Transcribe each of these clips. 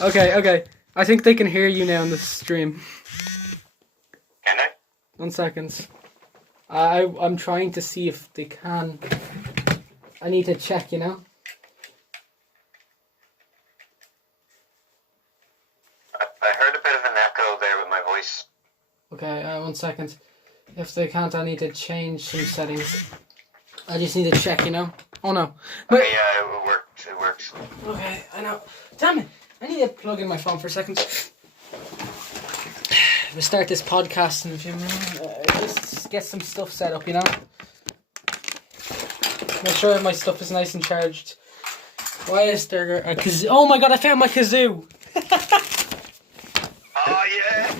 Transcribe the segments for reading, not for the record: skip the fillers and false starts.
Okay. I think they can hear you now on the stream. Can I? 1 second. I'm trying to see if they can. I need to check, you know? I heard a bit of an echo there with my voice. Okay, 1 second. If they can't, I need to change some settings. I just need to check, you know? Oh no. But, Yeah, it works. okay, I know. Damn it! I need to plug in my phone for a second. We'll start this podcast in a few minutes. Just get some stuff set up, you know? Make sure my stuff is nice and charged. Why is there a kazoo? Oh my god, I found my kazoo! Oh yeah!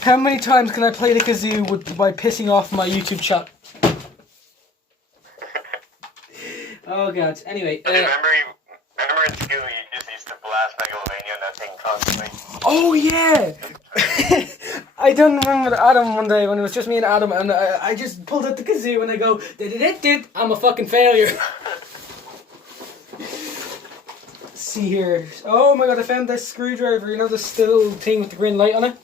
How many times can I play the kazoo by pissing off my YouTube chat? Oh god. Anyway. Remember in school you just used to blast Megalovania on that thing constantly? Oh yeah! I don't remember Adam one day when it was just me and Adam, and I just pulled out the kazoo and I go, did. I'm a fucking failure. See here. Oh my god, I found this screwdriver. You know this little thing with the green light on it?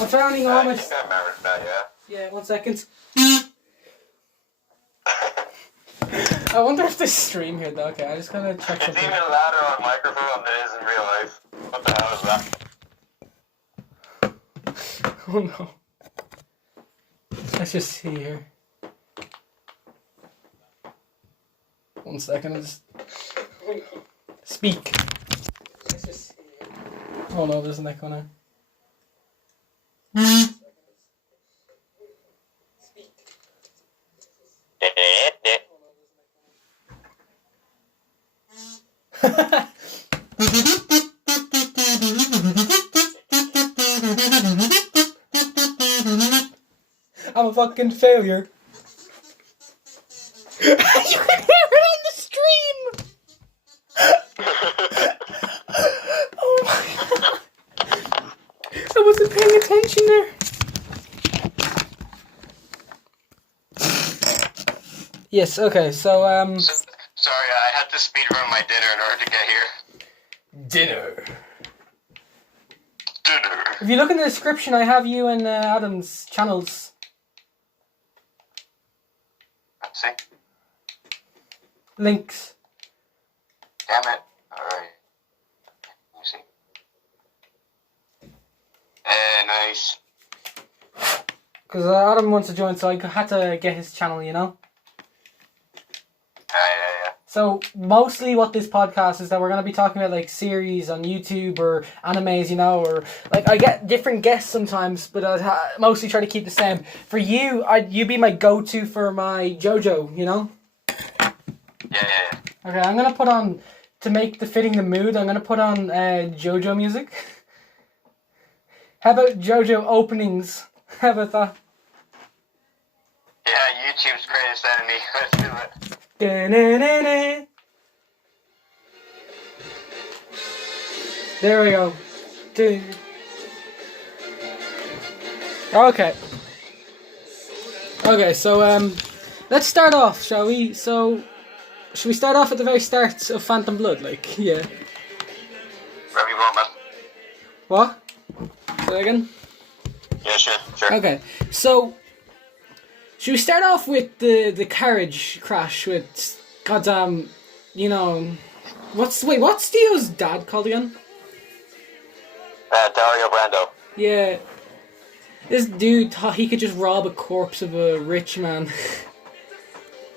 I'm finding all my... I think I remember that, yeah. Yeah, 1 second. I wonder if this stream here though. Okay, I just gotta check It's something. even louder on microphone than it is in real life. What the hell is that? Oh no. Let's just see here. 1 second, I'll just... Speak. Let's just see here. Oh no, there's an echo now. I'm a fucking failure. You can hear it on the stream! Oh my god. I wasn't paying attention there. Yes, okay, so, Sorry, I had to speed run my dinner in order to get here. Dinner. Dinner. If you look in the description, I have you and Adam's channels. Let's see. Links. Damn it. Alright. Let me see. Nice. Because Adam wants to join, so I had to get his channel, you know? Yeah. So, mostly what this podcast is that we're going to be talking about, like, series on YouTube or animes, you know, or, like, I get different guests sometimes, but I mostly try to keep the same. For you, you be my go-to for my JoJo, you know? Yeah. Okay, I'm going to put on, to make the fitting the mood, I'm going to put on JoJo music. How about JoJo openings? How about that? Yeah, YouTube's greatest enemy. Let's do it. Da-na-na-na. There we go. Okay, so let's start off, shall we? So, should we start off at the very start of Phantom Blood? Like, yeah. Wherever you want, man. What? Say that again? Yeah, sure. Okay, so should we start off with the carriage crash with goddamn, you know, what's Dio's dad called again? Dario Brando. Yeah, this dude thought he could just rob a corpse of a rich man.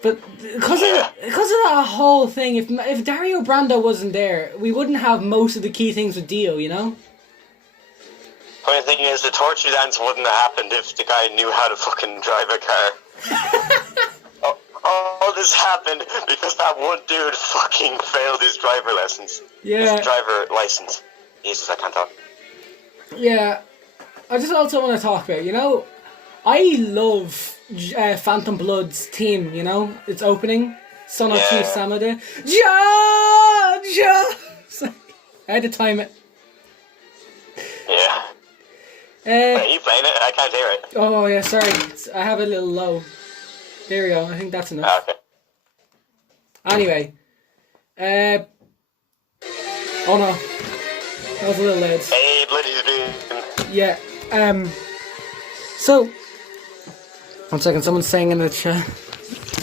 But because of that whole thing, if Dario Brando wasn't there, we wouldn't have most of the key things with Dio, you know? Funny thing is, the torture dance wouldn't have happened if the guy knew how to fucking drive a car. All this happened because that one dude fucking failed his driver lessons. Yeah. His driver license. Jesus, I can't talk. Yeah. I just also want to talk about, you know, I love Phantom Blood's theme, you know? Its opening. Sonochi Samade. Ja! I had to time it. Yeah. Are you playing it? I can't hear it. Oh, yeah, sorry. I have a little low. There we go. I think that's enough. Okay. Anyway, Oh no, that was a little loud. Hey, bloody spoon. Yeah. So, 1 second. Someone's saying in the chat,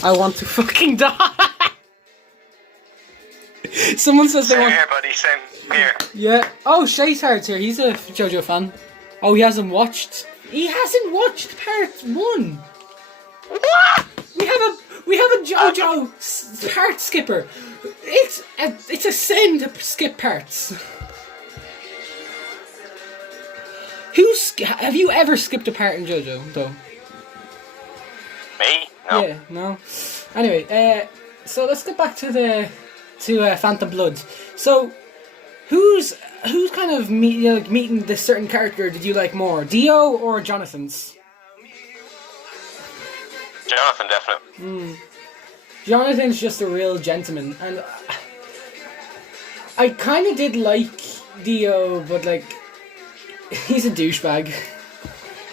"I want to fucking die." Someone says they Same want. here, buddy. Same here. Yeah. Oh, Shaytard's here. He's a JoJo fan. Oh, he hasn't watched. He hasn't watched part 1. What? We have a JoJo part skipper. It's a sin to skip parts. Have you ever skipped a part in JoJo though? Me? No. Yeah, no. Anyway, so let's get back to Phantom Blood. So, who's kind of meeting this certain character did you like more, Dio or Jonathan's? Jonathan, definitely. Jonathan's just a real gentleman, and I kind of did like Dio, but like he's a douchebag.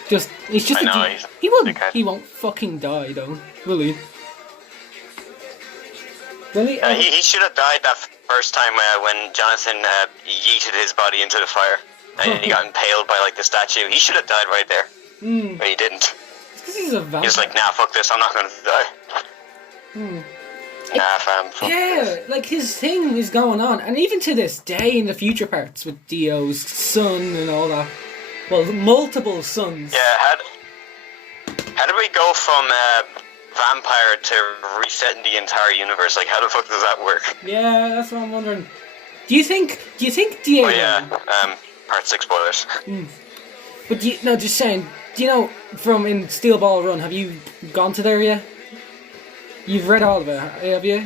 He's just. I know, he's he won't. dickhead. He won't fucking die though, will he? Will he? He should have died that first time when Jonathan yeeted his body into the fire and he got impaled by like the statue. He should have died right there, but he didn't. Because he's a vampire. He was like, "Nah, fuck this. I'm not going to die." Nah, fam. Fuck Yeah, this. like his thing is going on, and even to this day in the future parts with Dio's son and all that. Well, multiple sons. Yeah. How do we go from vampire to resetting the entire universe? Like, how the fuck does that work? Yeah, that's what I'm wondering. Do you think Diego? Oh yeah. Part 6 spoilers. But just saying. Do you know from in Steel Ball Run? Have you gone to there yet? You've read all of it, have you?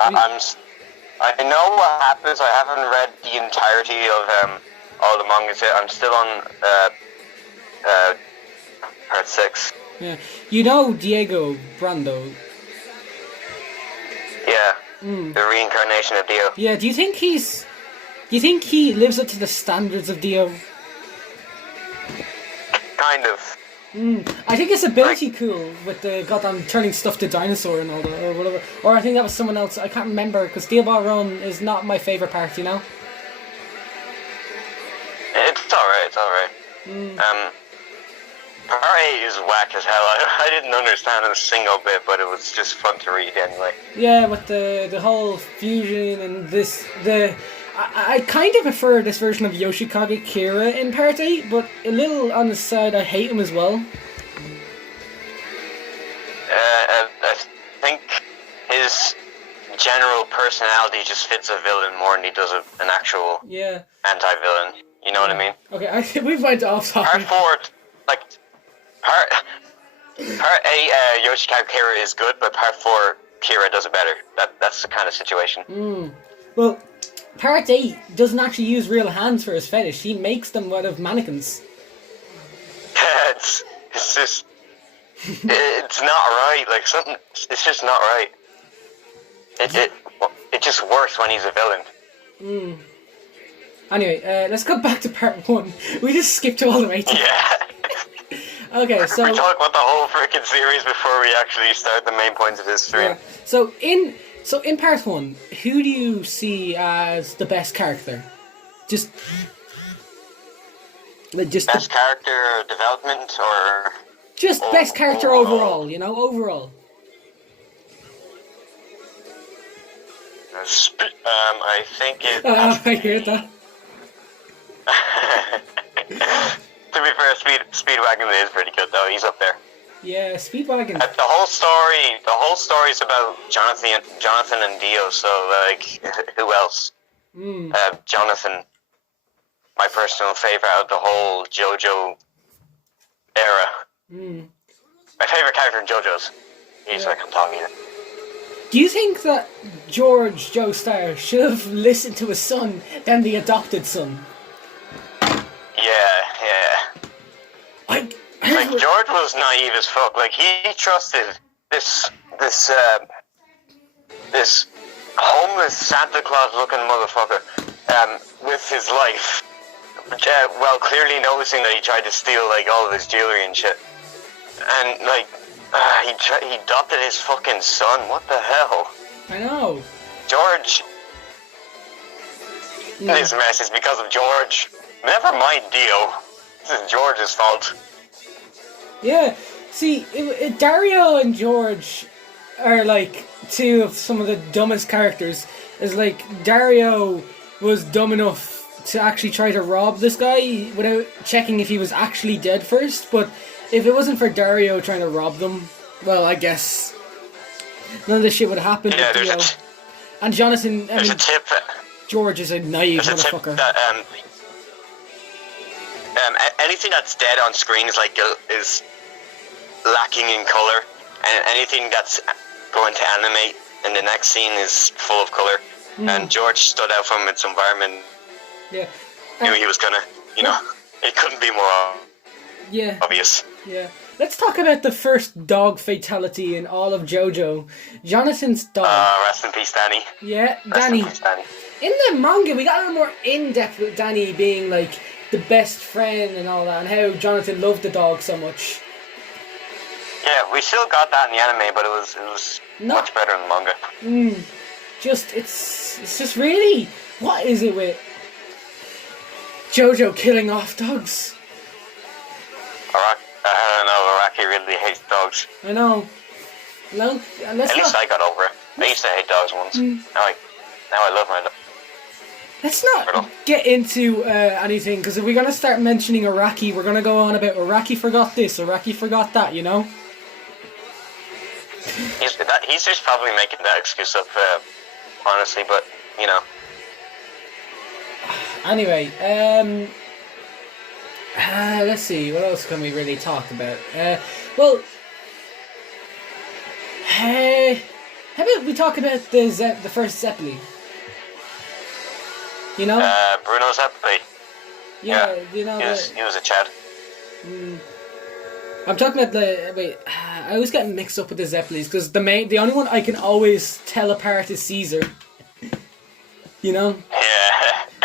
I know what happens. I haven't read the entirety of all the mangas yet. I'm still on part 6. Yeah. You know Diego Brando. Yeah. The reincarnation of Dio. Yeah. Do you think he lives up to the standards of Dio? Kind of. I think his ability cool with the goddamn turning stuff to dinosaur and all that, or whatever. Or I think that was someone else. I can't remember because Steel Ball Run is not my favorite part. You know. It's alright. It's alright. Part 8 is whack as hell. I didn't understand a single bit, but it was just fun to read anyway. Yeah, with the whole fusion and I kind of prefer this version of Yoshikage Kira in Part 8, but a little on the side, I hate him as well. I think his general personality just fits a villain more than he does an actual anti-villain. You know what I mean? Okay, I think we went off topic. Part 4, like, Part 8, Yoshikage Kira is good, but Part 4, Kira does it better. That's the kind of situation. Well, Part 8 doesn't actually use real hands for his fetish. He makes them out of mannequins. it's just... it's not right. Like, something... It's just not right. It just works when he's a villain. Anyway, let's go back to Part 1. We just skipped all the way to... Yeah. Okay, so... We talk about the whole freaking series before we actually start the main points of this stream. Yeah. So in Part 1, who do you see as the best character? Just best character development or just best character overall, you know, overall. I think it. I hear that. To be fair, Speedwagon is pretty good though. He's up there. Yeah, Speedwagon. The whole story is about Jonathan and Dio. So like, who else? Jonathan, my personal favorite out of the whole JoJo era. My favorite character in JoJo's. He's like I'm talking. Do you think that George Joestar should have listened to his son than the adopted son? Yeah. Like George was naive as fuck. Like he trusted this homeless Santa Claus looking motherfucker with his life, while clearly noticing that he tried to steal like all of his jewelry and shit. And like he adopted his fucking son. What the hell? I know. George this mess is because of George. Never mind Dio. This is George's fault. Yeah, see, Dario and George are like two of some of the dumbest characters. Is like Dario was dumb enough to actually try to rob this guy without checking if he was actually dead first, but if it wasn't for Dario trying to rob them, well, I guess none of this shit would have happened. Yeah, with Dio. And Jonathan, there's a tip. George is a naive There's a motherfucker. tip that anything that's dead on screen is lacking in color, and anything that's going to animate in the next scene is full of color. And George stood out from its environment. Yeah, Knew he was gonna, it couldn't be more obvious. Yeah. Let's talk about the first dog fatality in all of JoJo. Jonathan's dog. Rest in peace, Danny. Yeah, Rest Danny. in peace, Danny. In the manga, we got a little more in-depth with Danny being like the best friend and all that, and how Jonathan loved the dog so much. Yeah, we still got that in the anime, but it was much better in the manga. It's just really, what is it with JoJo killing off dogs? I don't know, Araki really hates dogs. I know. No, At least I got over it. I used to hate dogs once. Now I love my dog. Let's not get into anything, because if we're going to start mentioning Araki, we're going to go on about Araki forgot this, Araki forgot that, He's just probably making that excuse up, honestly, but, Anyway, let's see, what else can we really talk about? How about we talk about the first Zeppeli? Bruno Zeppeli. Yeah, he was a Chad. I'm talking about I always get mixed up with the Zeppelis, because the only one I can always tell apart is Caesar. Yeah.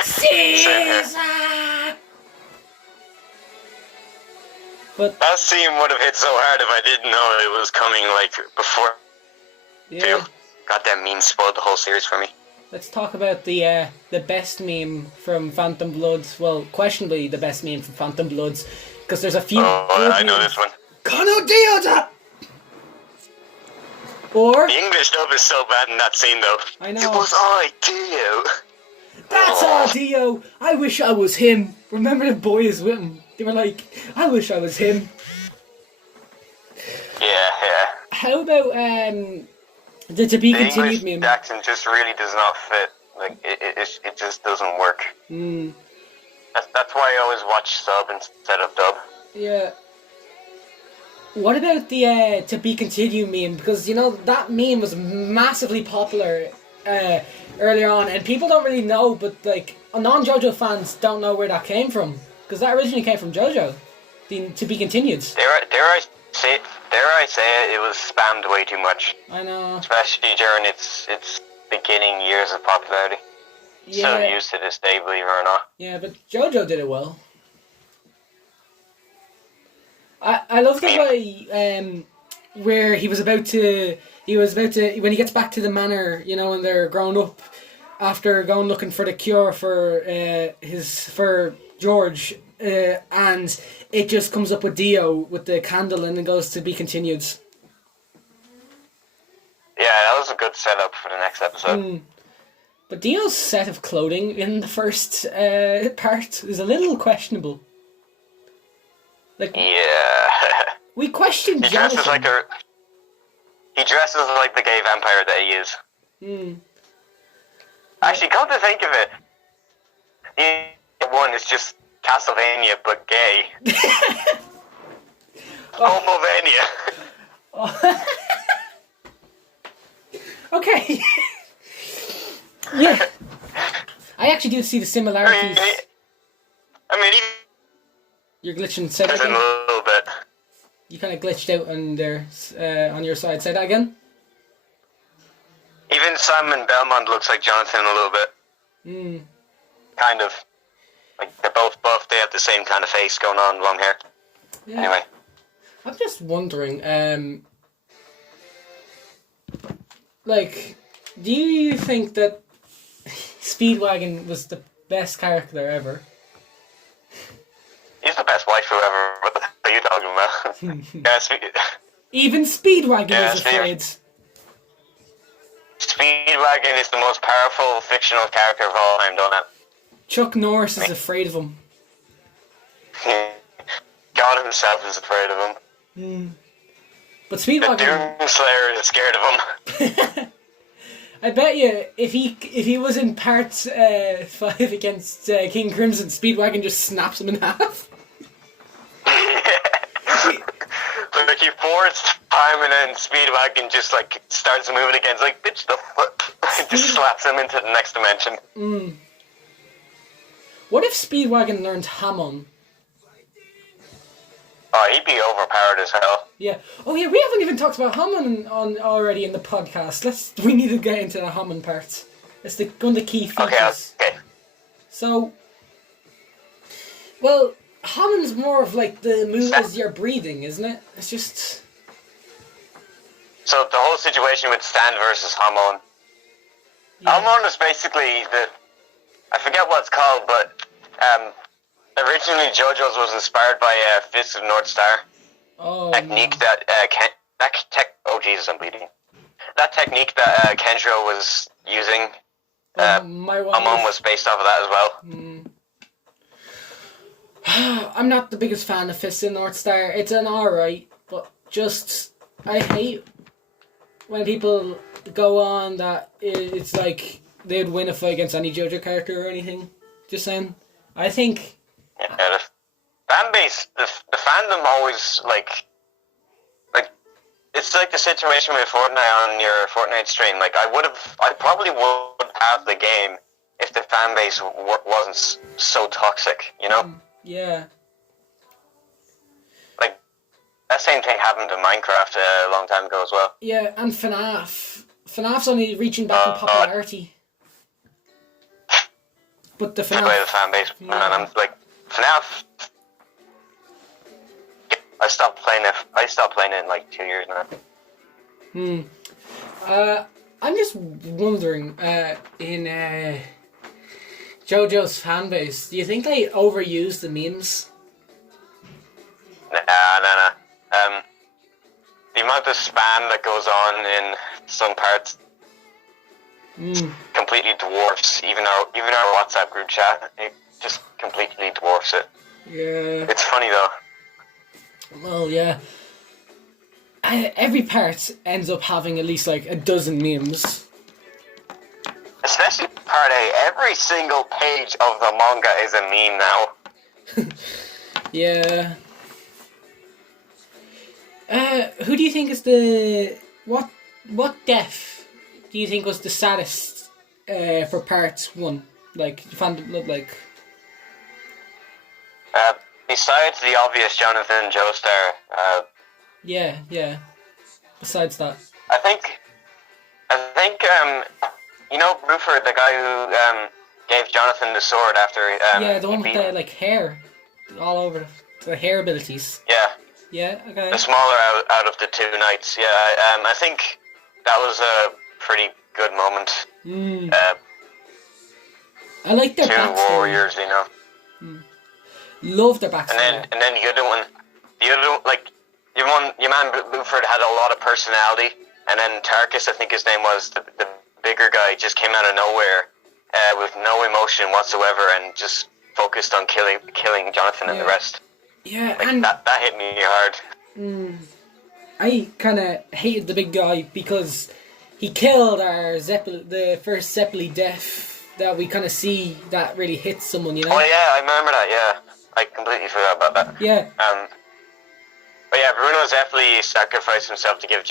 Caesar! But that scene would have hit so hard if I didn't know it was coming, before. yeah. Goddamn meme spoiled the whole series for me. Let's talk about the best meme from Phantom Bloods. Well, questionably the best meme from Phantom Bloods, because there's a few. Oh, I know this one. Kono Dioda! Or the English dub is so bad in that scene, though. I know. It was I, Dio. That's all, Dio. I wish I was him. Remember the boys with him? They were like, I wish I was him. Yeah. How about the to be continued English meme? accent just really does not fit. It just doesn't work. That's why I always watch sub instead of dub. Yeah. What about the to be continued meme? Because that meme was massively popular earlier on, and people don't really know, but non-JoJo fans don't know where that came from, because that originally came from JoJo. The to be continued. Dare I say it was spammed way too much. I know. Especially during its beginning years of popularity. Yeah. Still used to this day, believe it or not. Yeah, but JoJo did it well. I love the way where he was about to when he gets back to the manor, when they're grown up, after going looking for the cure for George, and it just comes up with Dio with the candle, and it goes to be continued. Yeah, that was a good setup for the next episode. But Dio's set of clothing in the first part is a little questionable. Yeah. We questioned He dresses like the gay vampire that he is. Actually, come to think of it, the one is just Castlevania but gay. Homovania. Okay. Yeah. I actually do see the similarities. You're glitching. Say that There's a again. little bit. You kind of glitched out on there, on your side. Say that again. Even Simon Belmont looks like Jonathan a little bit. Kind of. They're both buff. They have the same kind of face going on, long hair. Yeah. Anyway. I'm just wondering, do you think that Speedwagon was the Best character ever. He's the best waifu ever. What the hell are you talking about? Even Speedwagon is afraid. Speedwagon is the most powerful fictional character of all time, don't it? Chuck Norris is afraid of him. God himself is afraid of him. But Speedwagon... The Doomslayer is scared of him. I bet you, if he was in part 5 against King Crimson, Speedwagon just snaps him in half. Like he forced time and then Speedwagon just like starts moving again. It's like, bitch the foot. Just slaps him into the next dimension. What if Speedwagon learned Hamon? Oh, he'd be overpowered as hell. Yeah. Oh yeah, we haven't even talked about Hamon on already in the podcast. We need to get into the Hamon part. It's one of the key features. Okay. So, well, Hamon's more of like the move as you're breathing, isn't it? It's just... So the whole situation with Stan versus Hamon. Yeah. Hamon is basically I forget what it's called, but originally JoJo's was inspired by Fist of North Star. Oh, technique that oh Jesus, I'm bleeding. That technique that Kenshiro was using, Hamon was based off of that as well. I'm not the biggest fan of Fist of North Star. It's an alright, but just I hate when people go on that it's like they'd win a fight against any JoJo character or anything. Just saying. I think... Yeah, the fan base, the fandom always, like, it's like the situation with Fortnite on your Fortnite stream. Like, I probably would have the game if the fan base wasn't so toxic, you know? Yeah. Like, that same thing happened to Minecraft a long time ago as well. Yeah, and FNAF. FNAF's only reaching back in popularity. But the FNAF... the fan base, and I'm like, FNAF... I stopped playing it in like 2 years now. I'm just wondering, in JoJo's fan base, do you think they overuse the memes? Nah. The amount of spam that goes on in some parts completely dwarfs even our WhatsApp group chat. It just completely dwarfs it. Yeah. It's funny though. Well, yeah. Every part ends up having at least like a dozen memes. Especially part A. Every single page of the manga is a meme now. Yeah. Who do you think is the... What death do you think was the saddest for part 1? Like, like... Besides the obvious Jonathan Joestar, Yeah. Besides that. I think, you know Bruford, the guy who gave Jonathan the sword after yeah, the one with the like hair all over the hair abilities. Yeah. Yeah. Okay. The smaller out of the two knights. Yeah. I think that was a pretty good moment. I like their two backstory. warriors, you know. Love their backstory. And then the other one, like your man Buford had a lot of personality, and then Tarkus, I think his name was, the bigger guy, just came out of nowhere with no emotion whatsoever, and just focused on killing Jonathan and the rest. Yeah, like, and that hit me hard. I kind of hated the big guy because he killed our the first Zeppeli death that we kind of see that really hits someone, you know? Oh yeah, I remember that, yeah. I completely forgot about that. Yeah. But yeah, Bruno Zeppeli sacrificed himself to give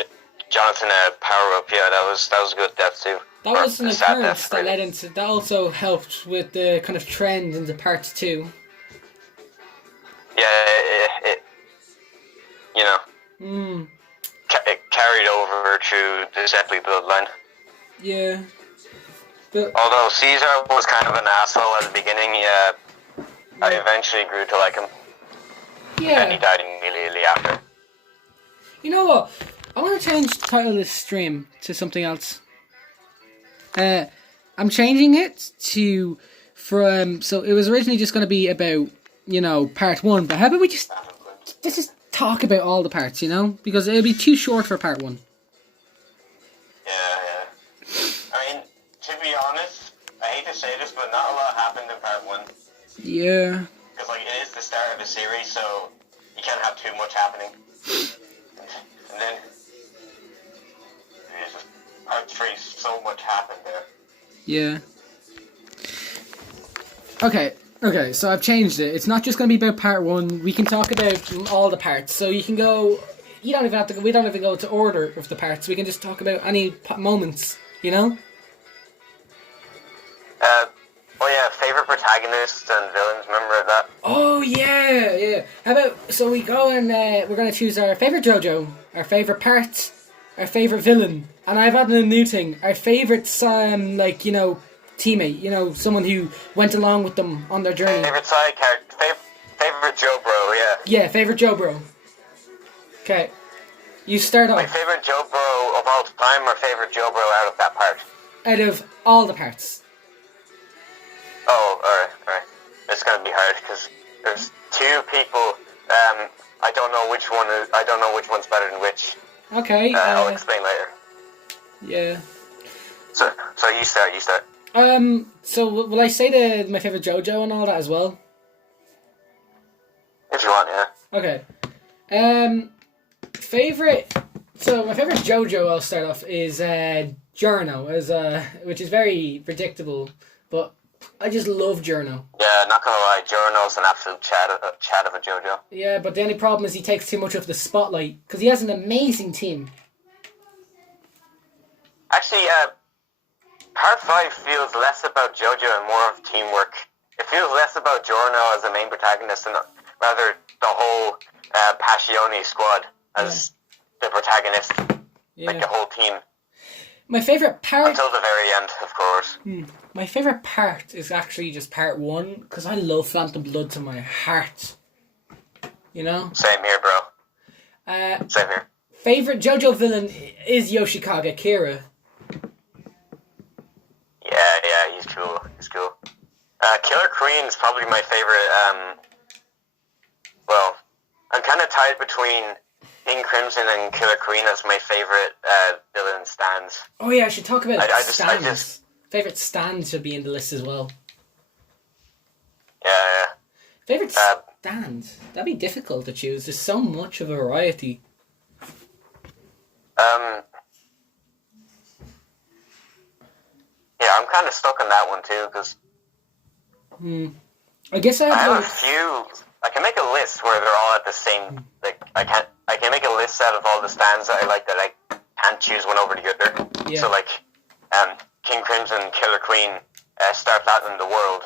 Jonathan a power-up. Yeah, that was a good death too. That was an occurrence that led into... That also helped with the kind of trend into part 2. Yeah, it you know... It carried over through the Zeppeli bloodline. Yeah. But... Although Caesar was kind of an asshole at the beginning, I eventually grew to like him. Yeah. And he died immediately after. You know what? I want to change the title of this stream to something else. I'm changing it to So it was originally just going to be about, part one, but how about we just talk about all the parts, because it'll be too short for part one. Yeah. I mean, to be honest, I hate to say this, but not a lot happened in part one. Yeah. Because, like, it is the start of the series, so you can't have too much happening. And then, part three, so much happened there. Yeah. Okay, so I've changed it. It's not just going to be about part one. We can talk about all the parts. So you can go... we don't even go to order of the parts. We can just talk about any moments, Favorite protagonists and villains, remember that? Oh, yeah. How about... so we go and we're going to choose our favourite JoJo, our favourite part, our favourite villain, and I've added a new thing. Our favourite, teammate, someone who went along with them on their journey. Favorite side character, favorite Joe Bro, yeah. Yeah, favorite Joe Bro. Okay, you start off. My favorite Joe Bro of all time, or favorite Joe Bro out of that part? Out of all the parts. Oh, alright. It's gonna be hard because there's two people. I don't know which one. I don't know which one's better than which. Okay. I'll explain later. Yeah. So you start. So will I say my favorite JoJo and all that as well? If you want, yeah. Okay. Favorite. So my favorite JoJo, I'll start off, is Giorno, which is very predictable, but I just love Giorno. Yeah, not gonna lie, Giorno's an absolute chat of a JoJo. Yeah, but the only problem is he takes too much of the spotlight because he has an amazing team. Actually, Part 5 feels less about JoJo and more of teamwork. It feels less about Giorno as the main protagonist and rather the whole Passione squad as the protagonist. Yeah. Like the whole team. My favourite part... until the very end, of course. My favourite part is actually just part 1 because I love Phantom Blood to my heart. Same here, bro. Same here. Favourite JoJo villain is Yoshikage Kira. Yeah, he's cool. Killer Queen is probably my favorite. I'm kind of tied between King Crimson and Killer Queen as my favorite villain stands. Oh yeah, I should talk about stands. Favorite stands should be in the list as well. Yeah. Favorite stands? That'd be difficult to choose. There's so much of a variety. Yeah, I'm kind of stuck on that one too because. I guess I have a few. I can make a list where they're all at the same. Like I can make a list out of all the stands that I like that I can't choose one over the other. Yeah. So like, King Crimson, Killer Queen, Star Platinum, the world.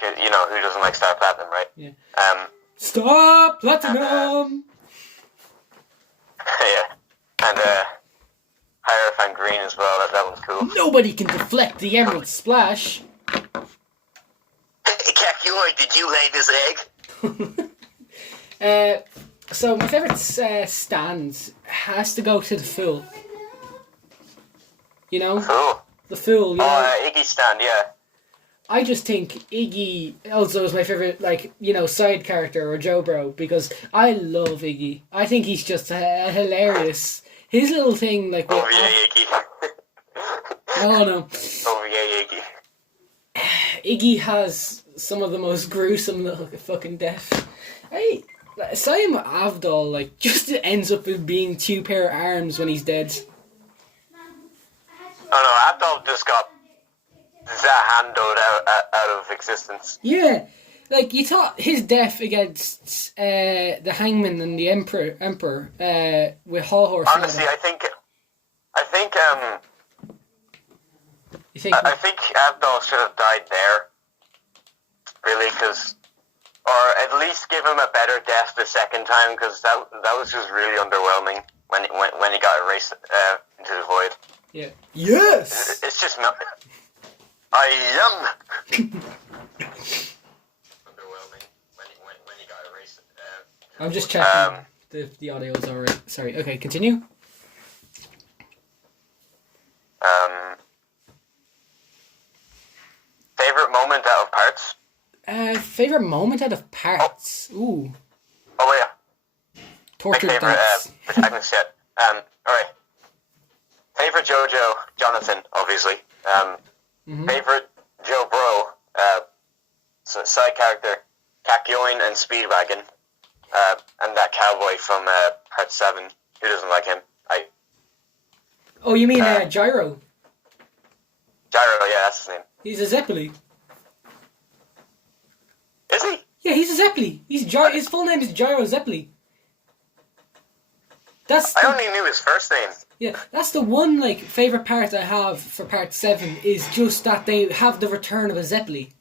Who doesn't like Star Platinum, right? Yeah. Star Platinum. Yeah, and Hierophant Green as well. That one's cool. Nobody can deflect the Emerald Splash. Kakyoid, did you lay this egg? So my favourite stand has to go to the Fool. Fool? The Fool, Iggy stand, yeah. I just think Iggy also is my favourite, side character or Joe Bro, because I love Iggy. I think he's just hilarious. His little thing, like... OVA Iggy. Oh, no. OVA Iggy. Iggy has some of the most gruesome fucking death. Same with Avdol, just ends up with being 2 pair of arms when he's dead. Oh no, Avdol just got Zahandoed out of existence. Yeah, you thought his death against the Hangman and the Emperor with Hall Horse. Honestly, I think you think? I think Avdol should have died there. Really, or at least give him a better death the second time, because that was just really underwhelming when he got erased into the void. Yeah. Yes. It's just not. I am. Underwhelming when he got erased. I'm just checking the audio's alright. Sorry. Okay, continue. Favorite moment out of Favorite moment out of parts? Ooh. Oh yeah. Torture My favorite dance. protagonist yet. Alright. Favorite JoJo, Jonathan, obviously. Favorite Joe Bro, side character, Kakyoin and Speedwagon. And that cowboy from part 7. Who doesn't like him? Oh, you mean Gyro? Gyro, yeah, that's his name. He's a Zeppeli. Is he? Yeah, he's a Zeppeli. His full name is Gyro Zeppeli. I only knew his first name. Yeah, that's the one favorite part I have for part 7 is just that they have the return of a Zeppeli.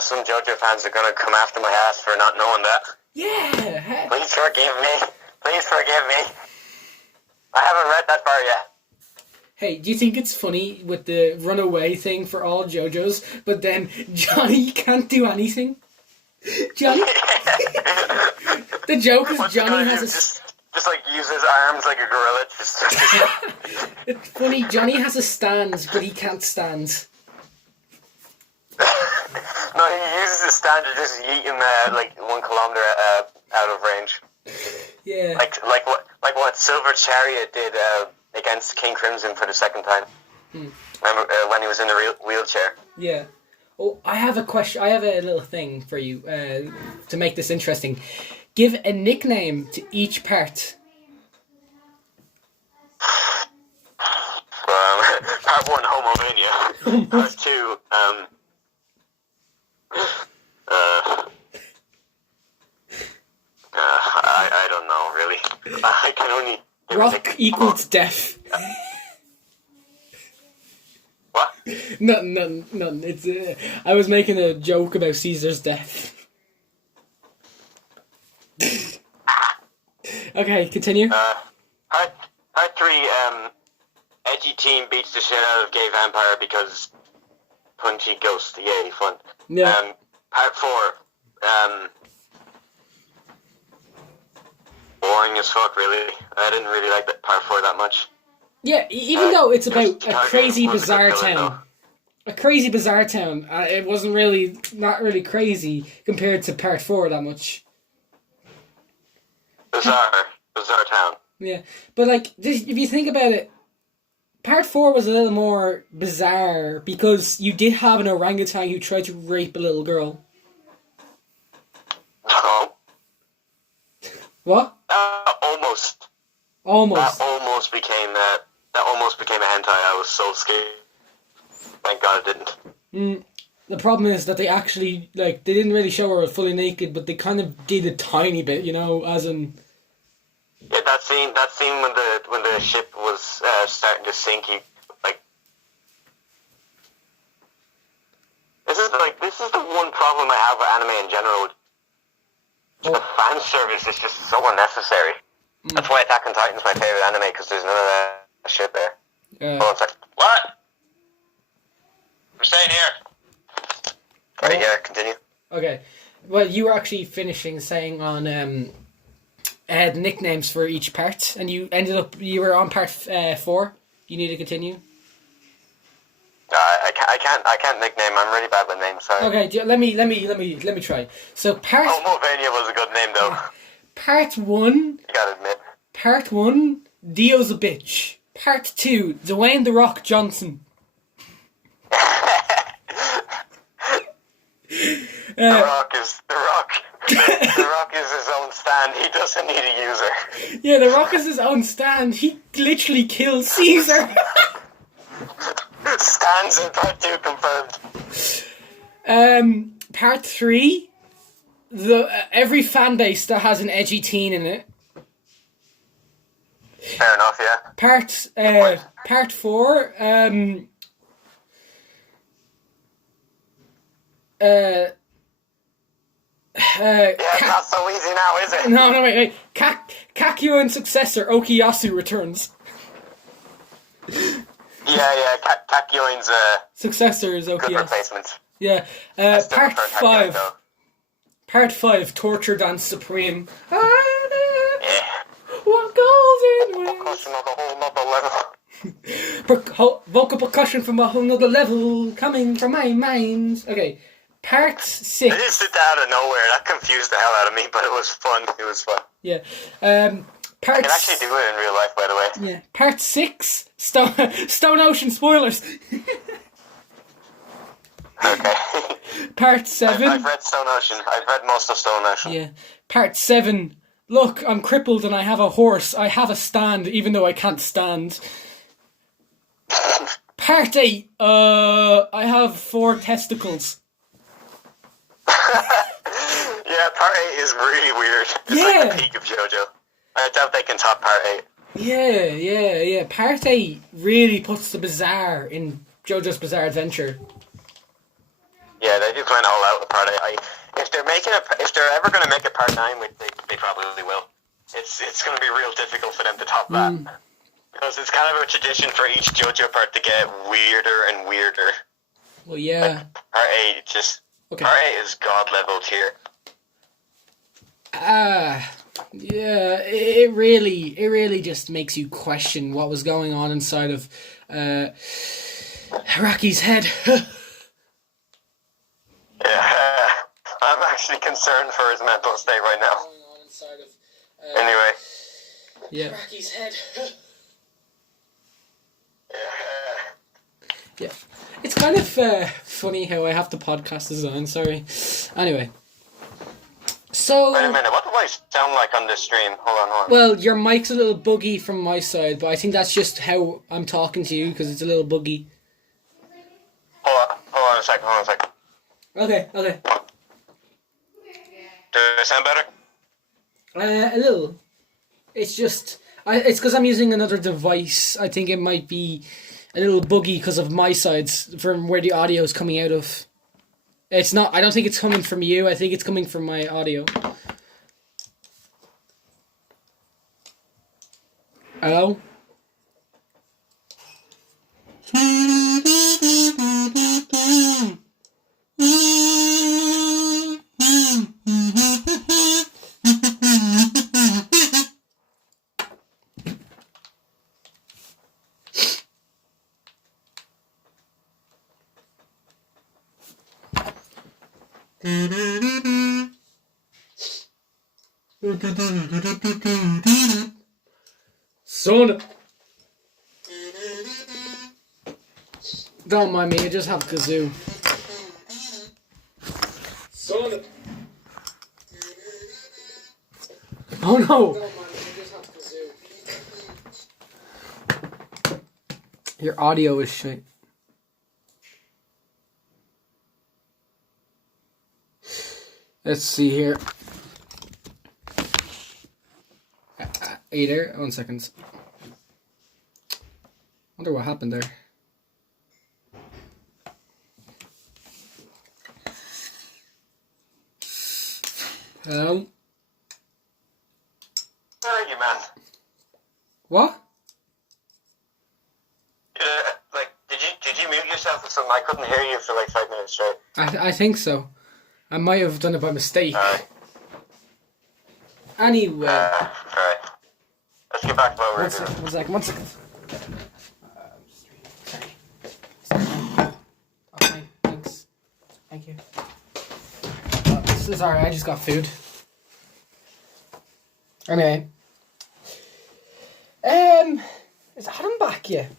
Some JoJo fans are gonna come after my ass for not knowing that. Yeah. Please forgive me. Please forgive me. I haven't read that far yet. Hey, do you think it's funny with the runaway thing for all JoJos, but then Johnny can't do anything? Johnny? The joke is Johnny has just use his arms like a gorilla. It's funny, Johnny has a stance, but he can't stand. No, he uses his stand to just yeet him 1 kilometer out of range. Yeah. Like what Silver Chariot did against King Crimson for the second time. Remember when he was in the wheelchair? Yeah. Oh, I have a question. I have a little thing for you to make this interesting. Give a nickname to each part. Part 1, Homovania. Part 2, I don't know, really. I can only... Rock equals death. What? Nothing. It's I was making a joke about Caesar's death. Okay, continue. Part 3, Edgy Team beats the shit out of Gay Vampire because Punchy Ghost. Yay, fun. Yeah. Part 4, boring as fuck, really. I didn't really like that part 4 that much. Yeah, even though it's about a crazy was a bizarre good villain, town. A crazy bizarre town. It wasn't not really crazy compared to part 4 that much. Bizarre town. Yeah, but if you think about it, part 4 was a little more bizarre because you did have an orangutan who tried to rape a little girl. No. What? Almost. Almost. That almost became a hentai. I was so scared. Thank God it didn't. The problem is that they actually, they didn't really show her fully naked, but they kind of did a tiny bit, as in... Yeah, that scene when the ship was starting to sink, this is the one problem I have with anime in general. The fan service is just so unnecessary. That's why Attack on Titan's my favorite anime, because there's none of that shit there. Oh, it's like, what? We're staying here. Right, yeah, continue. Okay. Well, you were actually finishing saying on the nicknames for each part, and you were on part 4. You need to continue. I can't nickname. I'm really bad with names. Sorry. Okay, let me try. So Homovania was a good name though. Part 1. You gotta admit. Part 1. Dio's a bitch. Part 2. Dwayne The Rock Johnson. The Rock is his own stand. He doesn't need a user. Yeah, The Rock is his own stand. He literally killed Caesar. Stands in part 2 confirmed. Part 3. Every fan base that has an edgy teen in it. Fair enough, yeah. Part 4. It's not so easy now, is it? No, wait. Kakyoin's successor, Okuyasu, returns. Yeah, Kakyoin's successor is Okuyasu. Good replacement. Yeah. Part 5. Part 5, Torture Dance Supreme. Yeah. What golden Question of a whole nother level. vocal percussion from a whole nother level coming from my mind. Okay, part 6. I just did that out of nowhere. That confused the hell out of me, but it was fun. It was fun. Yeah. I can actually do it in real life, by the way. Yeah. Part 6. Stone Ocean spoilers. Okay. Part 7. I've read Stone Ocean. I've read most of Stone Ocean. Yeah. Part 7. Look, I'm crippled and I have a horse. I have a stand, even though I can't stand. Part 8. I have 4 testicles. Yeah, part 8 is really weird. It's like the peak of JoJo. I doubt they can top part 8. Yeah. Part 8 really puts the bizarre in JoJo's Bizarre Adventure. Yeah, they do plan all out with part 8. If they're ever going to make a part 9, which they probably will, it's going to be real difficult for them to top that. Because it's kind of a tradition for each JoJo part to get weirder and weirder. Well, yeah. Like, part 8 part 8 is god level tier. Yeah, it really just makes you question what was going on inside of Haraki's head. Yeah, I'm actually concerned for his mental state right now. Anyway. Yeah. Haraki's head. Yeah. It's kind of funny how I have to podcast design, sorry. Anyway. So... Wait a minute, what do I sound like on this stream? Hold on. Well, your mic's a little buggy from my side, but I think that's just how I'm talking to you, because it's a little buggy. Hold on a second. Okay. Does it sound better? A little. It's just... it's because I'm using another device. I think it might be a little buggy because of my sides, from where the audio is coming out of. It's not... I don't think it's coming from you. I think it's coming from my audio. Hello? Son. Don't mind me, I just have kazoo. Son. Oh no. Don't mind me, I just have kazoo. Your audio is shit. Let's see here. Are you there? 1 second. Wonder what happened there. Hello? Where are you, man? What? Did you mute yourself or something? I couldn't hear you for like 5 minutes straight. I think so. I might have done it by mistake. Alright. Anyway. Alright. Let's get back to what we're doing. One second. Okay, thanks. Thank you. This is alright, I just got food. Anyway. Is Adam back yet?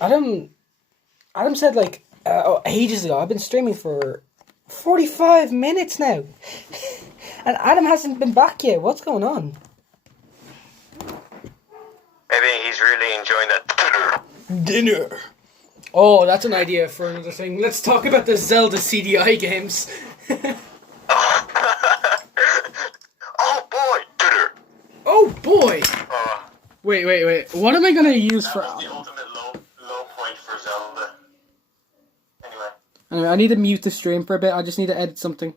Adam said like ages ago, I've been streaming for 45 minutes now. And Adam hasn't been back yet. What's going on? Maybe he's really enjoying that Dinner. Oh, that's an idea for another thing. Let's talk about the Zelda CDI games. Oh boy, dinner. Oh boy. Wait. What am I gonna use That for? was the ultimate low point for Zelda. Anyway, I need to mute the stream for a bit. I just need to edit something.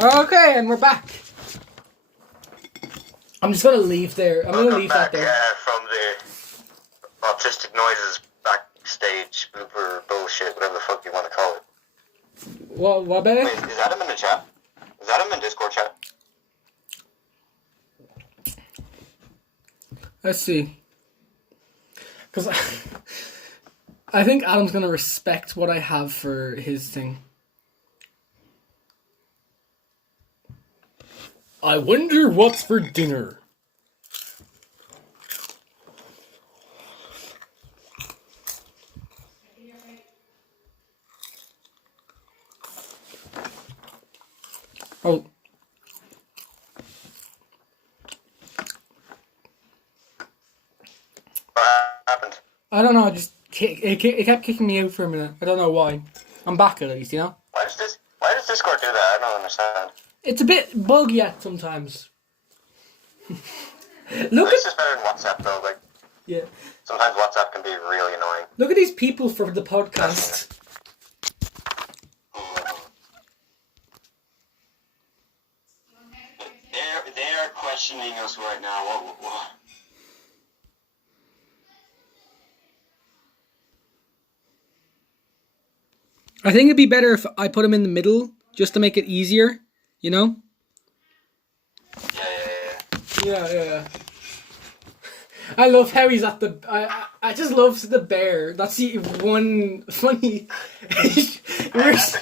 Okay, and we're back. I'm just gonna leave there. I'm gonna Welcome leave back that there. from the autistic noises backstage blooper bullshit, whatever the fuck you want to call it. What about it? Wait, is Adam in the chat? Is Adam in Discord chat? Let's see. Because I think Adam's gonna respect what I have for his thing. I wonder what's for dinner. Oh. What happened? I don't know, it kept kicking me out for a minute. I don't know why. I'm back at least, you know? Why does Discord do that? I don't understand. It's a bit buggy at sometimes. At Look least at... it's better than WhatsApp though, like, Yeah. sometimes WhatsApp can be really annoying. Look at these people for the podcast. They are questioning us right now. What? I think it'd be better if I put them in the middle, just to make it easier, you know? Yeah. I love how he's at the... I just love the bear. That's the one funny... Hey, that's a grizzly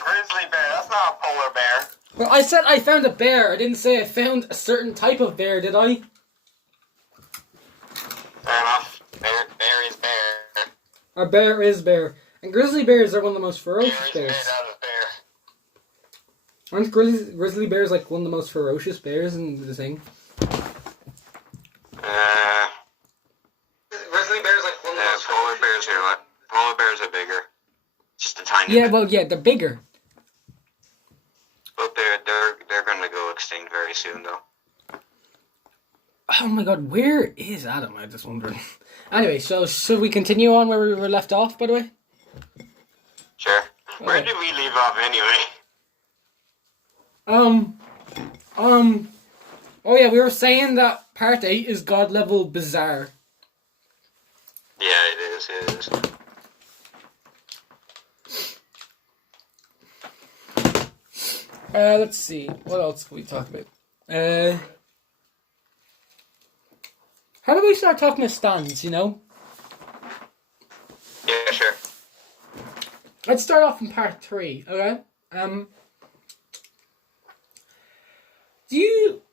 bear. That's not a polar bear. Well, I said I found a bear. I didn't say I found a certain type of bear, did I? Fair enough. Bear is bear. A bear is bear. And grizzly bears are one of the most ferocious Bear is bears. made out of bear. Aren't grizzly bears like one of the most ferocious bears in the thing? Grizzly bears like one of the most polar bears here. What? Polar bears are bigger. Just a tiny Yeah, bit. well, yeah, they're bigger. But they're going to go extinct very soon, though. Oh my god, where is Adam? I'm just wondering. Anyway, so should we continue on where we were left off, by the way? Sure. Where Okay. did we leave off anyway? Oh yeah, we were saying that part 8 is god level bizarre. Yeah, it is. Let's see. What else can we talk about? How do we start talking about stands, you know? Yeah, sure. Let's start off in part 3, okay?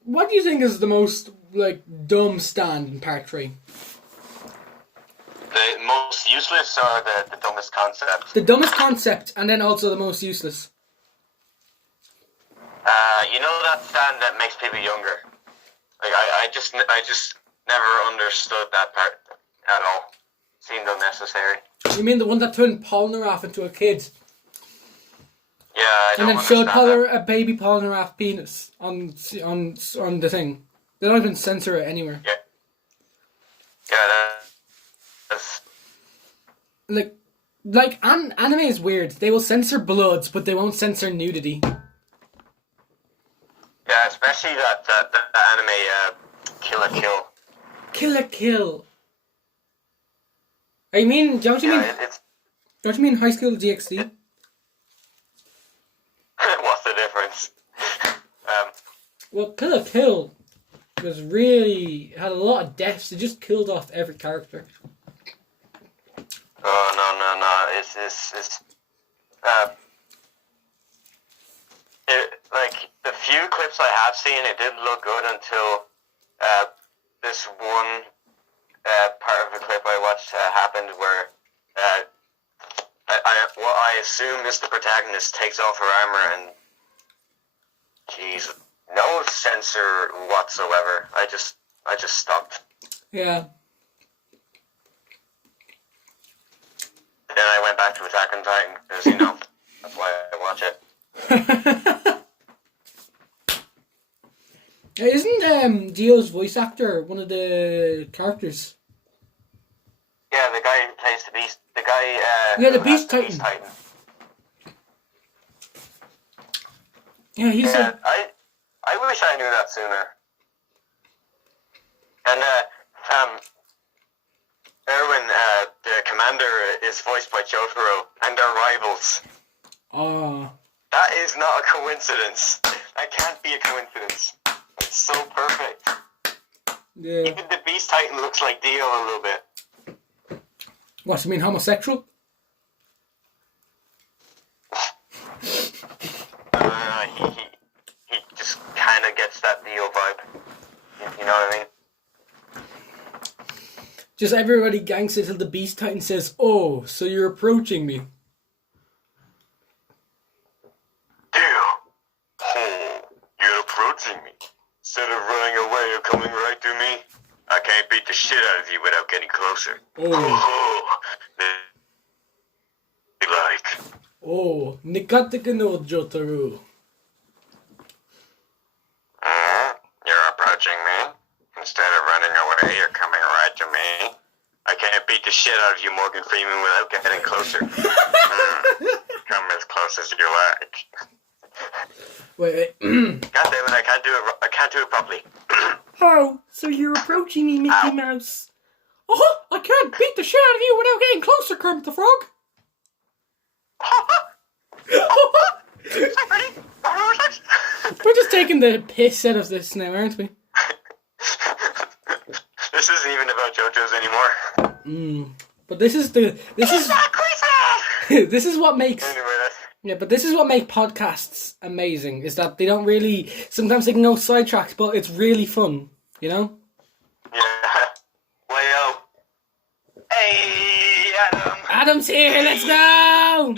What do you think is the most, like, dumb stand in part 3? The most useless or the dumbest concept? The dumbest concept, and then also the most useless. You know that stand that makes people younger? Like, I just never understood that part at all. Seemed unnecessary. You mean the one that turned Polnareff into a kid? Yeah, I don't And then showed understand a baby Polnareff penis on the thing. They don't even censor it anywhere. that. Yeah, that's... Like anime is weird. They will censor bloods, but they won't censor nudity. Yeah, especially that anime, Kill la Kill. Kill la Kill. I mean, don't you mean High School DxD? What's the difference? Well, Kill la Kill was really had a lot of deaths. They just killed off every character. Oh no! It's like the few clips I have seen, it did look good until this one part of the clip I watched happened where what I assume is the protagonist takes off her armor and jeez, no censor whatsoever. I just stopped. Yeah. Then I went back to Attack on Titan because that's why I watch it. Isn't Dio's voice actor one of the characters? Yeah, the guy who plays the Beast. The guy. Yeah, the who Beast has Titan. Yeah, he's Yeah, I wish I knew that sooner. And Erwin, the commander, is voiced by Jotaro, and they're rivals. Oh. That is not a coincidence. That can't be a coincidence. It's so perfect. Yeah. Even the Beast Titan looks like Dio a little bit. What, you mean homosexual? He just kind of gets that Dio vibe. You know what I mean? Just everybody ganks it till the Beast Titan says, "Oh, so you're approaching me." Dio. Oh, you're approaching me. Instead of running away or coming right to me, I can't beat the shit out of you without getting closer. Oh. Like. Oh, nikateke no Jotaro. You're approaching me. Instead of running away, you're coming right to me. I can't beat the shit out of you, Morgan Freeman, without getting closer. Come as close as you like. Wait. God damn it! I can't do it properly. Oh, so you're approaching me, Mickey Mouse. Oh, I can't beat the shit out of you without getting closer, Kermit the Frog. We're just taking the piss out of this now, aren't we? This isn't even about JoJo's anymore. But this is this is what makes but this is what makes podcasts amazing, is that they don't really, sometimes they can go sidetracks, but it's really fun, you know? Yeah. Well, hey, Adam. Adam's here, let's go!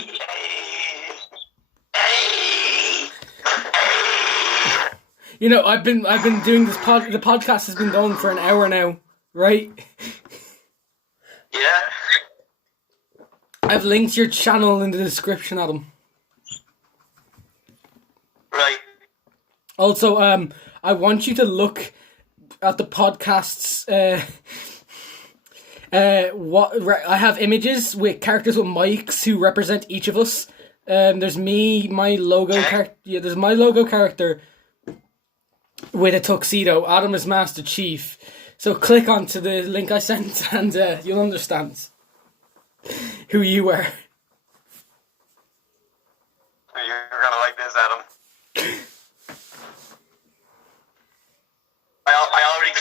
You know, I've been doing this the podcast has been going for an hour now, right? Yeah. I've linked your channel in the description, Adam. Right. Also, I want you to look at the podcast's I have images with characters with mics who represent each of us. There's me, my logo character. Yeah, there's my logo character with a tuxedo. Adam is Master Chief. So click onto the link I sent, and you'll understand who you are. You're gonna like this, Adam. I already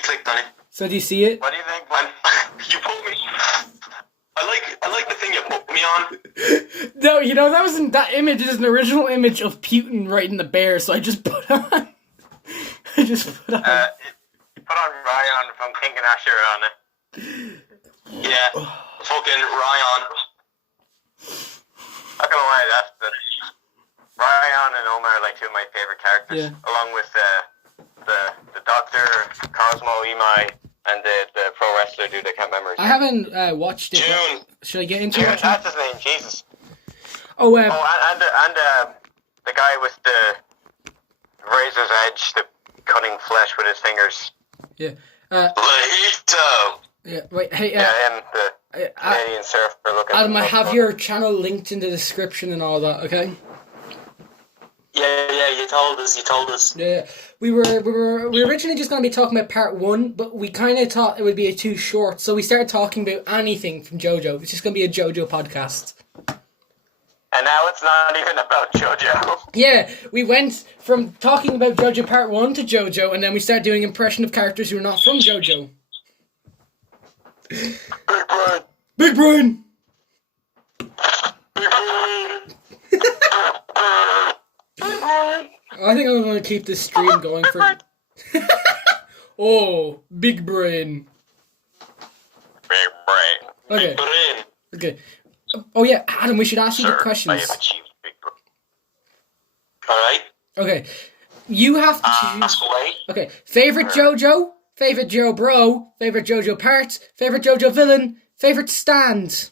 clicked on it. So do you see it? What do you think? You put me. I like the thing you put me on. No, you know, that image is an original image of Putin riding the bear, so I just put on. You put on Ryan from King and Asher on it. Yeah, fucking Ryan. Not gonna lie, that's Ryan and Omar are like two of my favorite characters, along with the Doctor, Cosmo, Imai, and the pro wrestler dude. I can't remember. I haven't watched it. June. Should I get into June, it? that's his name. Jesus. Oh, and the guy with the razor's edge, the cutting flesh with his fingers. Yeah. Lehito. Yeah. Wait. Hey. him, the Canadian surfer looking. Adam, I have your channel linked in the description and all that. Okay. Yeah, you told us. Yeah, we were originally just going to be talking about part 1, but we kind of thought it would be too short, so we started talking about anything from JoJo. It's just going to be a JoJo podcast. And now it's not even about JoJo. Yeah, we went from talking about JoJo part 1 to JoJo, and then we started doing impression of characters who are not from JoJo. Big Brain. Big Brain! Big Brain. I think I'm going to keep this stream going for... Oh, Big Brain. Big Brain. Okay. Big Brain. Okay. Oh yeah, Adam, we should ask you the questions. I have achieved Big Brain. Alright. Okay. You have to choose... Ask away. Okay. Favorite JoJo? Favorite Joe Bro? Favorite JoJo part? Favorite JoJo villain? Favorite stand?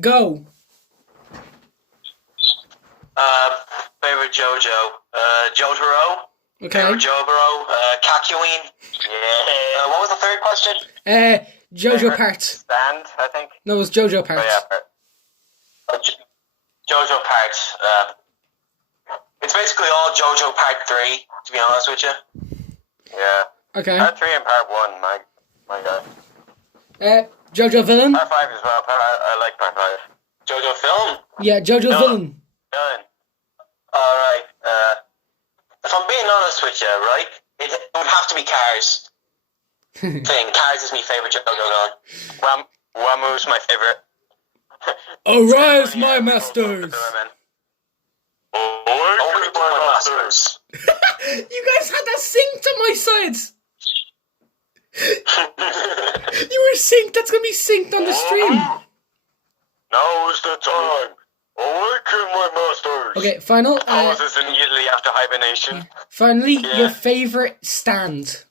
Go. Favorite JoJo. Jotaro. Okay. Favorite Jotaro. Kakyoin. Yeah. What was the third question? JoJo Favorite part. Stand, I think. No, it was JoJo part. Oh, yeah. JoJo part. It's basically all JoJo Part 3, to be honest with you. Yeah. Okay. Part 3 and Part 1, my guy. JoJo villain? Part 5 as well. I like Part 5. JoJo film? Yeah, JoJo villain. Villain. Alright, if I'm being honest with you, right, it would have to be Cars. Cars is my favourite JoJo villain. Wamu's my favorite. Arise, my masters! Only my masters. You guys had that synced on my sides! You were synced, that's gonna be synced on the stream. Now is the time. Awaken my masters. Okay, final. Pauses immediately after hibernation. Finally, your favourite stand.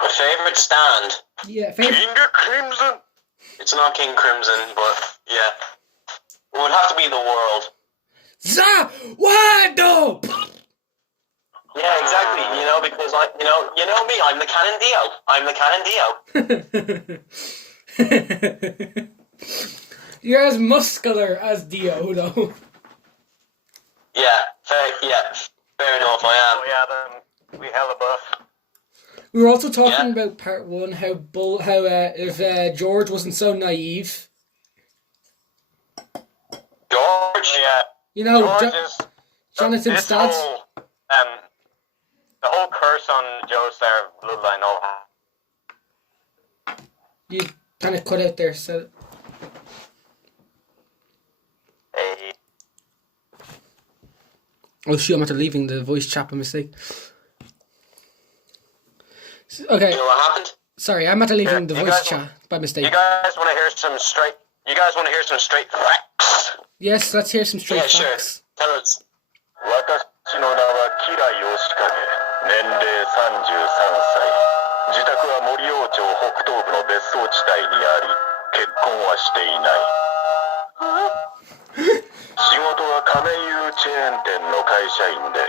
My favourite stand? Yeah, favourite. King of Crimson. It's not King Crimson, but yeah. It would have to be the world. Wado! Yeah, exactly. You know, because you know me. I'm the Canon Dio. You're as muscular as Dio, though. Yeah, fair enough. I am. Oh yeah, then we hella buff. We were also talking about part 1, how if George wasn't so naive. George? Yeah. You know, George is Jonathan's dad. The whole curse on Joe's there, bloodline, all. You kind of cut out there, so. Hey. Oh shoot, I'm after leaving the voice chat by mistake. Okay. You know what happened? Sorry, I'm after leaving the voice chat by mistake. You guys want to hear some straight? You guys want to hear some straight facts? Yes, let's hear some straight facts. Sure. Tell us. 私の名はキラヨシカゲ。年齢33歳。自宅は森王町北東部の別荘地帯にあり、結婚はしていない。仕事は亀有チェーン店の会社員で、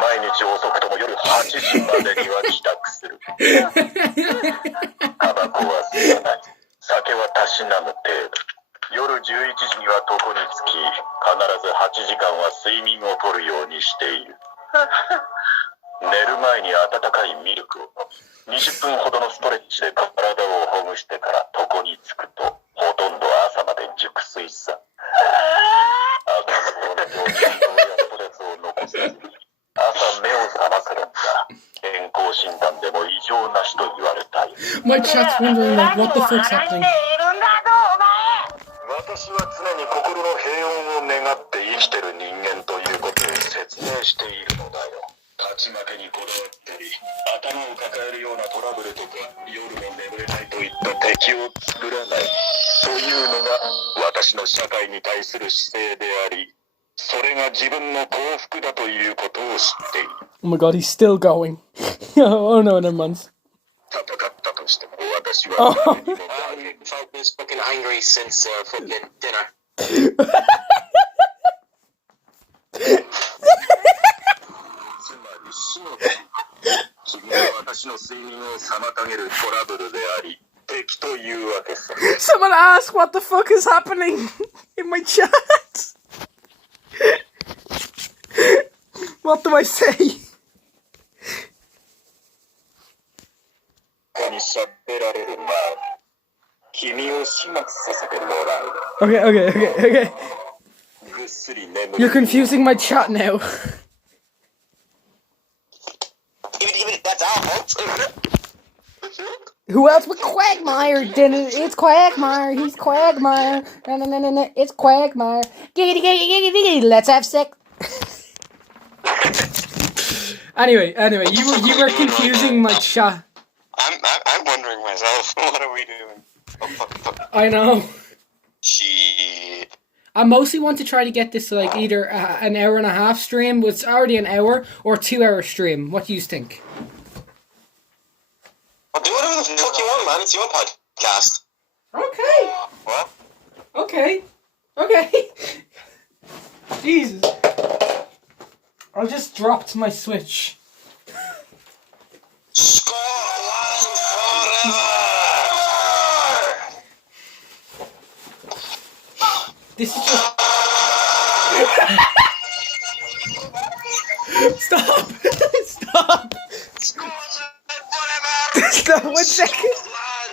毎日遅くとも夜8時までには帰宅する。タバコは吸わない。酒はたしなむ程度。夜11時には床につき、必ず8時間は睡眠をとるようにしている。寝る前に温かいミルクを飲み、20分ほどのストレッチで体をほぐしてから床につくと、ほとんど朝まで熟睡さ。赤ん坊のように人やストレスを残さずに、朝目を覚ませるんだ。健康診断でも異常なしと言われたい。My chat's wondering like what the fuck's happening. 私は常に心の平穏を願って生きてる人間ということを説明しているのだよ。勝ち負けにこだわったり、頭を抱えるようなトラブルとか、夜も眠れないといった敵を作らない。というのが私の社会に対する姿勢であり、それが自分の幸福だということを知っている。Oh my god, he's still going. Oh no, never mind. 戦ったとしても私は誰にもI've been fucking angry since fucking dinner. つまり死の君は私の睡眠を妨げるトラブルであり敵というわけさ。 Someone ask what the fuck is happening in my chat. What do I say? ここに喋られる前君を始末させてもらう。 Okay. ぐっすり眠る。 You're confusing my chat now. That's our fault. Who else but Quagmire did it? It's Quagmire. He's Quagmire. No. It's Quagmire. Giggity. Let's have sex. Anyway, you were confusing my chat. I'm wondering myself. What are we doing? Oh, fuck. I know. Shit. I mostly want to try to get this to like either an hour and a half stream, which is already an hour, or 2 hour stream. What do you think? Well, do whatever the fuck you want, man. It's your podcast. Okay. What? Okay. Jesus. I just dropped my Switch. Scotland forever! This is just... Stop! Stop! Scotland, Stop 1 second. Scotland.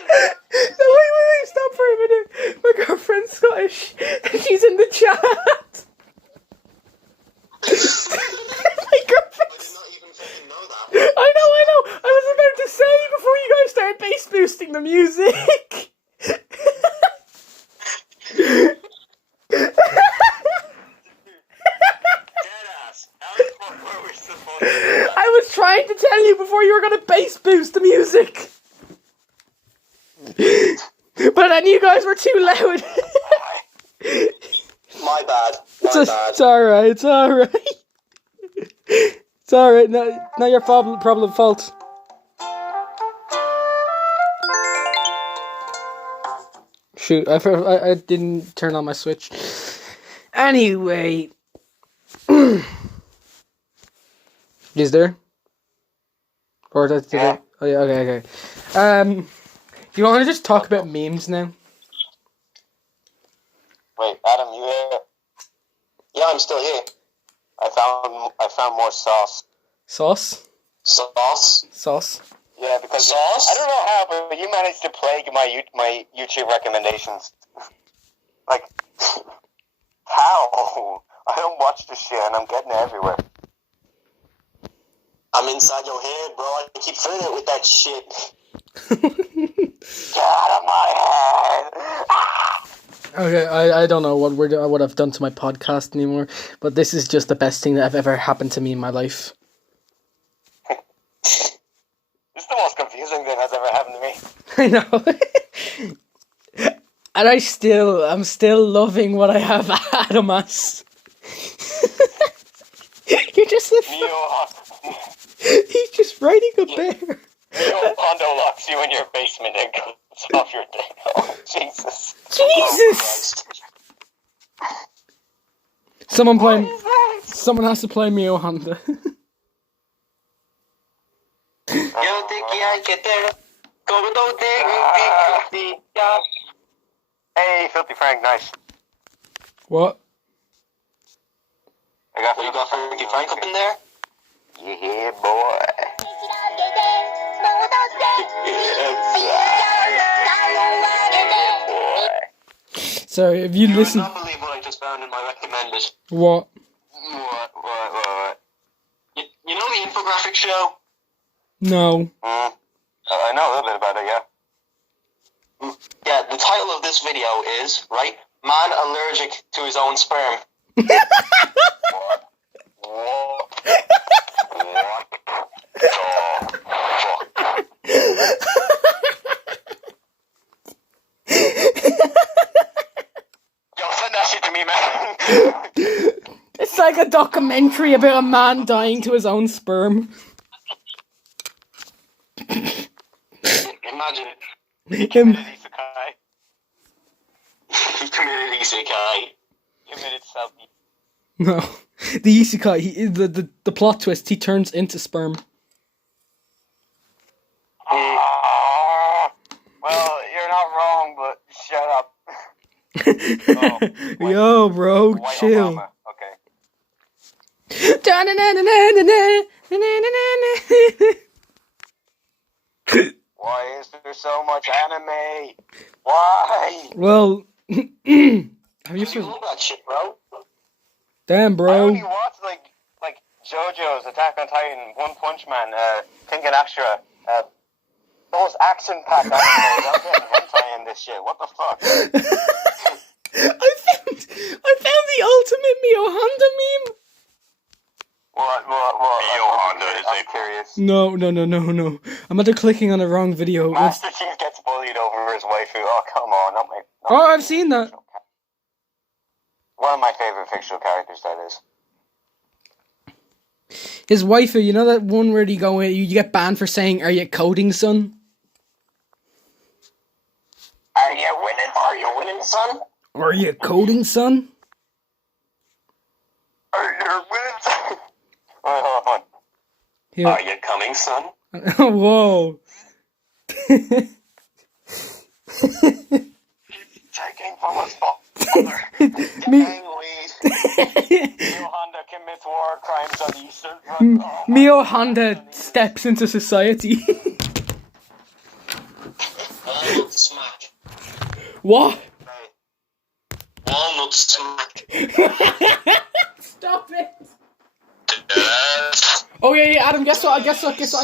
No, wait, stop for a minute. My girlfriend's Scottish. She's in the chat. My girlfriend. I did not even fucking know that. I know. I was about to say before you guys start bass boosting the music. Deadass. How the fuck were we supposed to do that? I was trying to tell you before you were going to bass boost the music. But then you guys were too loud. My bad. It's alright. It's alright. Not your problem fault. Shoot, I didn't turn on my switch. Anyway. Is there? Or did Yeah. Oh yeah, okay. Do you want to just talk about memes now? Wait, Adam, you here? Yeah, I'm still here. I found more sauce. Sauce? Sauce? Yeah, because Sauce? I don't know how, but you managed to plague my YouTube recommendations. Like, how? I don't watch this shit, and I'm getting it everywhere. I'm inside your head, bro. I keep filling it with that shit. Get out of my head! Okay, I don't know what I've done to my podcast anymore, but this is just the best thing that have ever happened to me in my life. This is the most confusing thing that's ever happened to me. I know. And I'm still loving what I have Adam as. You're just he's just riding a bear. Mio Hondo locks you in your basement and cuts off your dick. Oh, Jesus. Jesus! Someone has to play Mio Honda. Yo, Dicky, I get there. Go with old Dick. Hey, Filthy Frank, nice. What? You got Filthy Frank up in there? Yeah, boy. Sorry, if you You listen. would not believe what I just found in my recommended. What? What? You know the infographic show? No. I know a little bit about it, yeah. Yeah, the title of this video is, right, Man Allergic to His Own Sperm. What? Yo, send that shit to me, man. It's like a documentary about a man dying to his own sperm. Imagine. Him. Committed isekai. He committed isekai. Committed selfie. No. The isekai, the plot twist, he turns into sperm. Well, you're not wrong, but shut up. Oh, Yo, bro, White chill. Obama. Okay. Why is there so much anime? Why? Well, have you You seen? love that shit, bro. Damn, I bro. only watch like JoJo's Attack on Titan, One Punch Man, King and Extra, those action packed anime. I'm getting hentai in this shit. What the fuck? I found the ultimate Mio Honda meme. What? Mio Honda is I'm curious. No. I'm either clicking on the wrong video. Master Chief gets bullied over his waifu. Oh, come on. Not Oh, I've seen that. One of my favorite fictional characters, that is. His waifu, you know that one where you get banned for saying, "Are you coding, son?" Are you winning, son? Are you coding, son? Are you winning, son? Hold on. Here. Are you coming, son? Whoa. Taking from us, father. Me- Gang weed. Mio Honda commits war crimes on the Eastern Front. Oh, Mio Honda steps into society. Walnut smack. What? Walnut smack. Stop it. Oh yeah, Adam, guess what I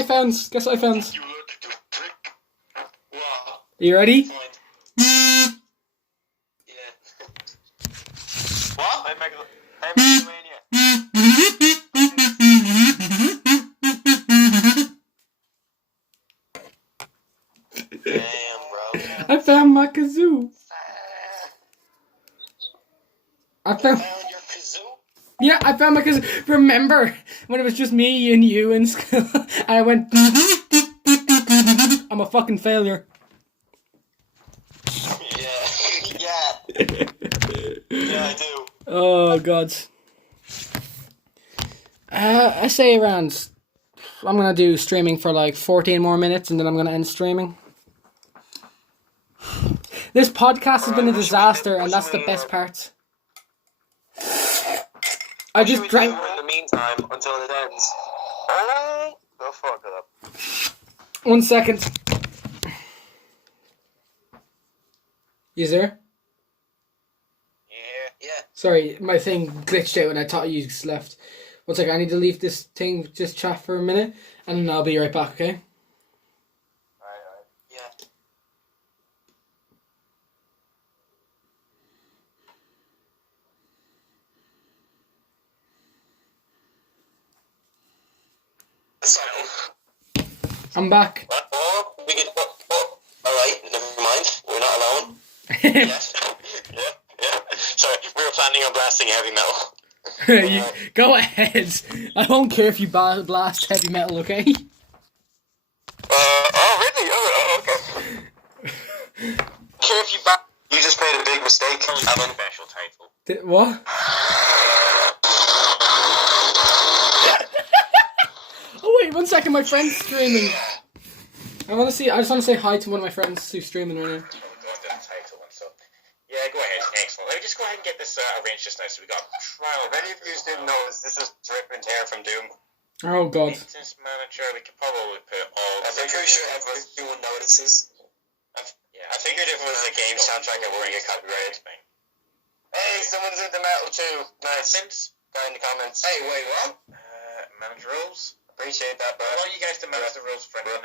found? Guess what I found? You look at the prick. Wow. Are you ready? Yeah. What? I'm Megalomania. Damn, bro. I found my kazoo. I found. Found your kazoo? Yeah, I found my kazoo. Remember when it was just me and you in school? I went. I'm a fucking failure. Yeah. Yeah, I do. Oh god. I say around. I'm gonna do streaming for like 14 more minutes, and then I'm gonna end streaming. This podcast has been a disaster, and that's the best part. I just drank. In the meantime, until it ends. Go fuck it up. 1 second. You there? Yeah. Sorry, my thing glitched out and I thought you just left. 1 second, I need to leave this thing, just chat for a minute, and then I'll be right back, okay? Alright. Yeah. Sorry. I'm back. What? Oh, we can. Oh. Alright, never mind. We're not alone. Yes. Yeah. Sorry, we were planning on blasting heavy metal. Go ahead. I don't care if you blast heavy metal, okay? Oh, really? Oh, okay. Care if you You just made a big mistake. I have a special title. What? Oh wait, 1 second, my friend's streaming. I just want to say hi to one of my friends who's streaming right now. Yeah, go ahead. Excellent. Let me just go ahead and get this arranged just now. So we got trial. If any of you didn't notice, this is Drip and Tear from Doom. Oh god. Business manager. We could probably put all. I'm pretty sure everyone notices. I figured if it was a game soundtrack, I wouldn't get copyrighted. Hey, someone's into metal too. Nice. Guy in the comments. Hey, wait, what? Manager rules. Appreciate that, bro. I want you guys to manage the rules for now.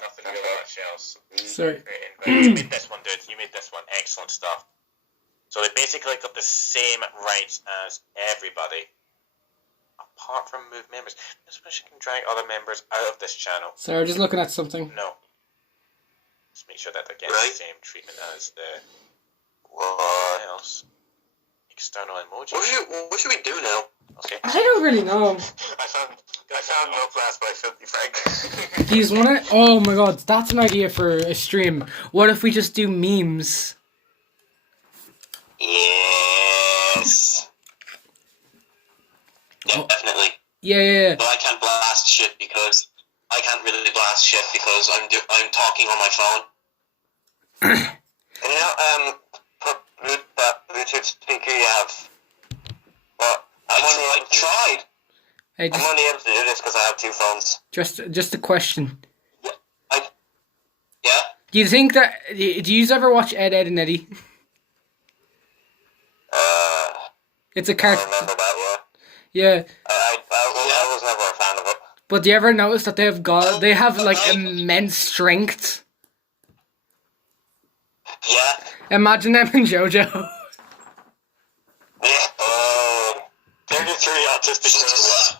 Nothing real much else. Sorry. You made this one, dude. You made this one. Excellent stuff. So they basically got the same rights as everybody, apart from move members. Just wish I can drag other members out of this channel. Sorry, just looking at something. No. Just make sure that they're getting Right. the same treatment as the What? else. External emoji. What should we do now? Okay. I don't really know. I found No Class by Filthy Frank. Do you want it? Oh my god, that's an idea for a stream. What if we just do memes? Yes. Yeah, definitely. Yeah. But I can't blast shit because I'm talking on my phone. And put that Bluetooth speaker you have. But I tried. Hey, I'm only able to do this because I have two phones. just a question. Yeah? Do you think that? Do you ever watch Ed, and Eddie? It's a I cartoon. remember that, Yeah, I was never a fan of it. but do you ever notice that they have like immense strength? Yeah? Imagine them in JoJo. Yeah. They're the three autistic girls.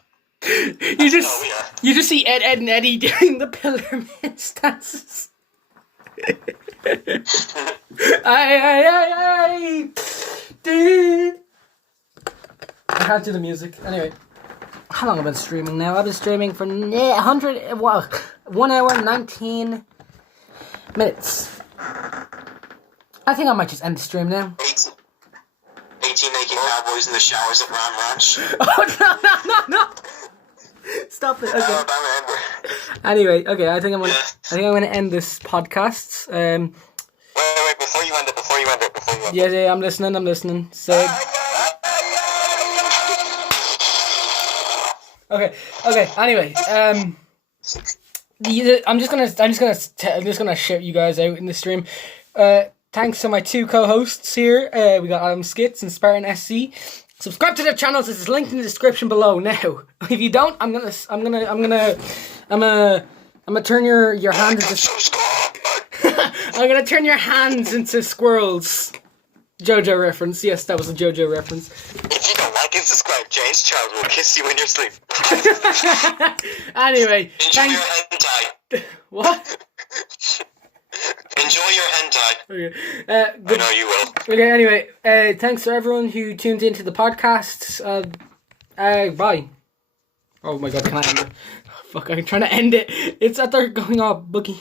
You No, we are. just see Ed, and Eddie doing the pillar man stances. Aye. Dude. I can't do the music. Anyway, how long have I been streaming now? I've been streaming for 1 hour and 19 minutes. I think I might just end the stream now. 18 naked cowboys in the showers at Ram Ranch. Oh no! Stop it. Okay. Alabama Ember. Anyway, okay. I think I'm gonna end this podcast. Wait, before you end it. Yeah, I'm listening. So. Okay. Anyway, I'm just gonna shout you guys out in the stream. Thanks to my two co-hosts here. We got Adam Skits and Spartan SC. Subscribe to their channels. It's linked in the description below. Now, if you don't, I'm gonna turn your hands into. I'm gonna turn your hands into squirrels. JoJo reference. Yes, that was a JoJo reference. If you don't like and subscribe, James Charles will kiss you in your sleep. Anyway, Enjoy your hentai. What? Enjoy your hentai. Okay. I know you will. Okay, anyway, thanks to everyone who tuned into the podcast. Bye. Oh my god, can I end it? Fuck, I'm trying to end it. It's at they're going off boogie.